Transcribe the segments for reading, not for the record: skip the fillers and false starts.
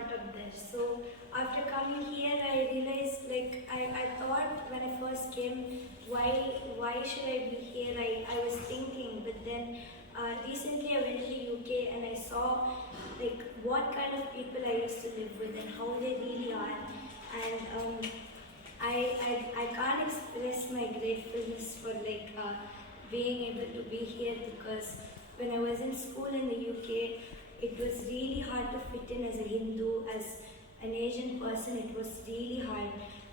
brought up there. So after coming here, I realized, like, I thought when I first came, why should I be here? I was thinking, but then recently I went to UK and I saw like what kind of people I used to live with and how they really are. And I can't express my gratefulness for being able to be here, because when I was in school in the UK, it was really hard to fit in as a Hindu, as an Asian person. It was really hard.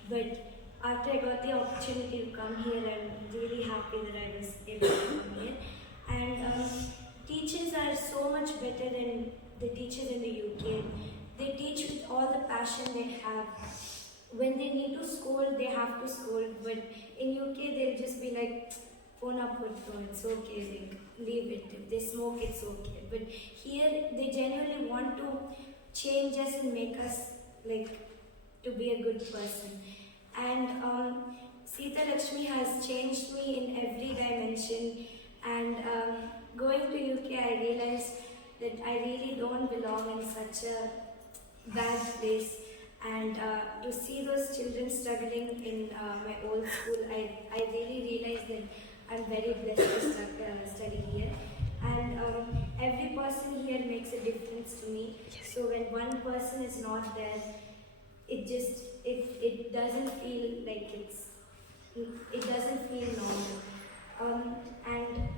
But after I got the opportunity to come here, I'm really happy that I was able to come here. And teachers are so much better than the teachers in the UK. They teach with all the passion they have. When they need to scold, they have to scold. But in UK, they'll just be like, phone up with phone, it's okay, like, leave it. If they smoke, it's okay. But here, they genuinely want to change us and make us like to be a good person. And Sita Lakshmi has changed me in every dimension. And going to UK, I realized that I really don't belong in such a bad place. And to see those children struggling in my old school, I really realized that I'm very blessed to study here. And every person here makes a difference to me. So when one person is not there, it doesn't feel like it doesn't feel normal. And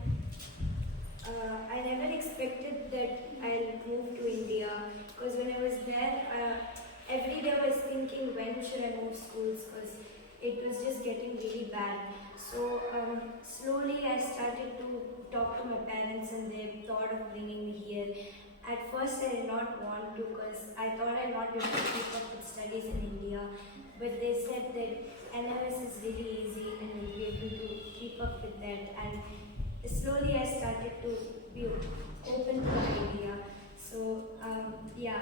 I never expected that I'll move to India, because when I was there, every day I was thinking, when should I move schools, because it was just getting really bad. So slowly I started to talk to my parents, and they thought of bringing me here. At first I did not want to, because I thought I'd not be able to keep up with studies in India. But they said that NMS is really easy and you'll be able to keep up with that. And slowly I started to be open to the idea. So yeah,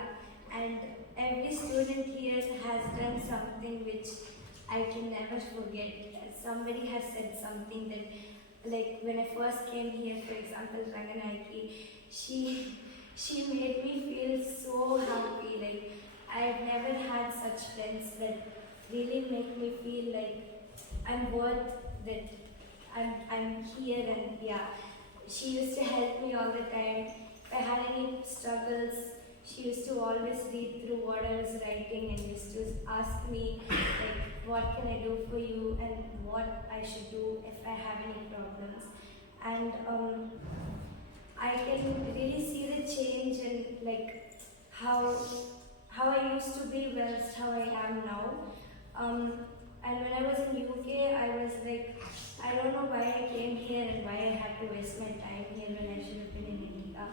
and every student here has done something which I can never forget. Somebody has said something that, like, when I first came here, for example, Ranganayaki, she made me feel so happy. Like, I've never had such friends that really make me feel like I'm worth that. I'm here. And yeah, she used to help me all the time. If I had any struggles, she used to always read through what I was writing and used to ask me, like, what can I do for you and what I should do if I have any problems. And I can really see the change in, like, how I used to be versus how I am now. And when I was in UK, I was like, I don't know why I came here and why I had to waste my time here when I should have been in India.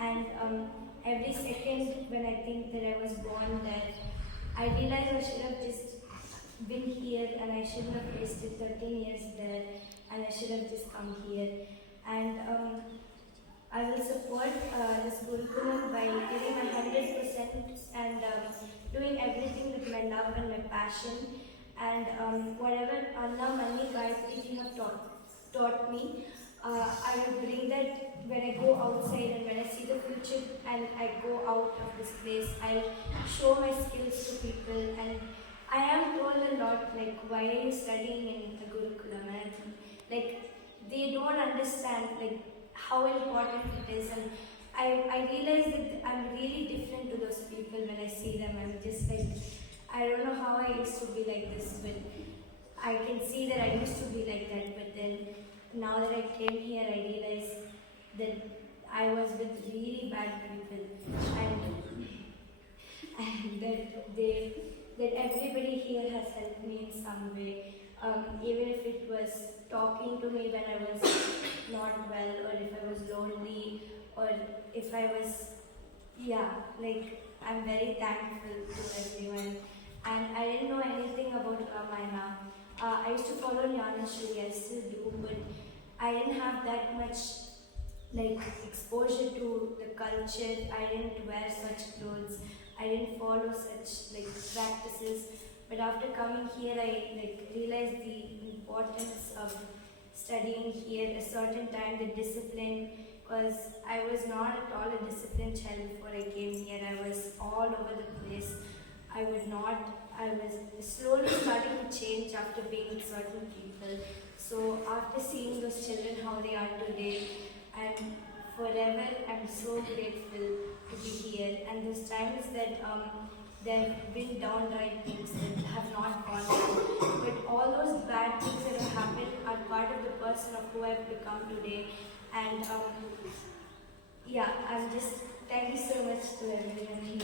And every second when I think that I was born there, I realize I should have just been here, and I shouldn't have wasted 13 years there, and I should have just come here. And I will support this curriculum by giving my 100% and doing everything with my love and my passion. And whatever Allah, Mani, Gayatri ji have taught me, I will bring that when I go outside and when I see the future and I go out of this place. I'll show my skills to people. And I am told a lot, like, why are you studying in the Gurukulam? And like, they don't understand like how important it is. And I realize that I'm really different to those people when I see them. I'm just like, I don't know how I used to be like this, but I can see that I used to be like that. But then now that I came here, I realize that I was with really bad people, and that everybody here has helped me in some way. Even if it was talking to me when I was not well, or if I was lonely, or if I was, yeah, like, I'm very thankful to everyone. And I didn't know anything about Ramayana. I used to follow Jnana Shri, I still do, but I didn't have that much like exposure to the culture. I didn't wear such clothes. I didn't follow such like practices. But after coming here, I like realized the importance of studying here a certain time, the discipline, because I was not at all a disciplined child before I came here. I was all over the place. I was slowly starting to change after being with certain people. So after seeing those children, how they are today, and forever, I'm so grateful to be here. And those times that there have been downright things that have not gone well, but all those bad things that have happened are part of the person of who I've become today. And yeah, I'm just thank you so much to everyone here.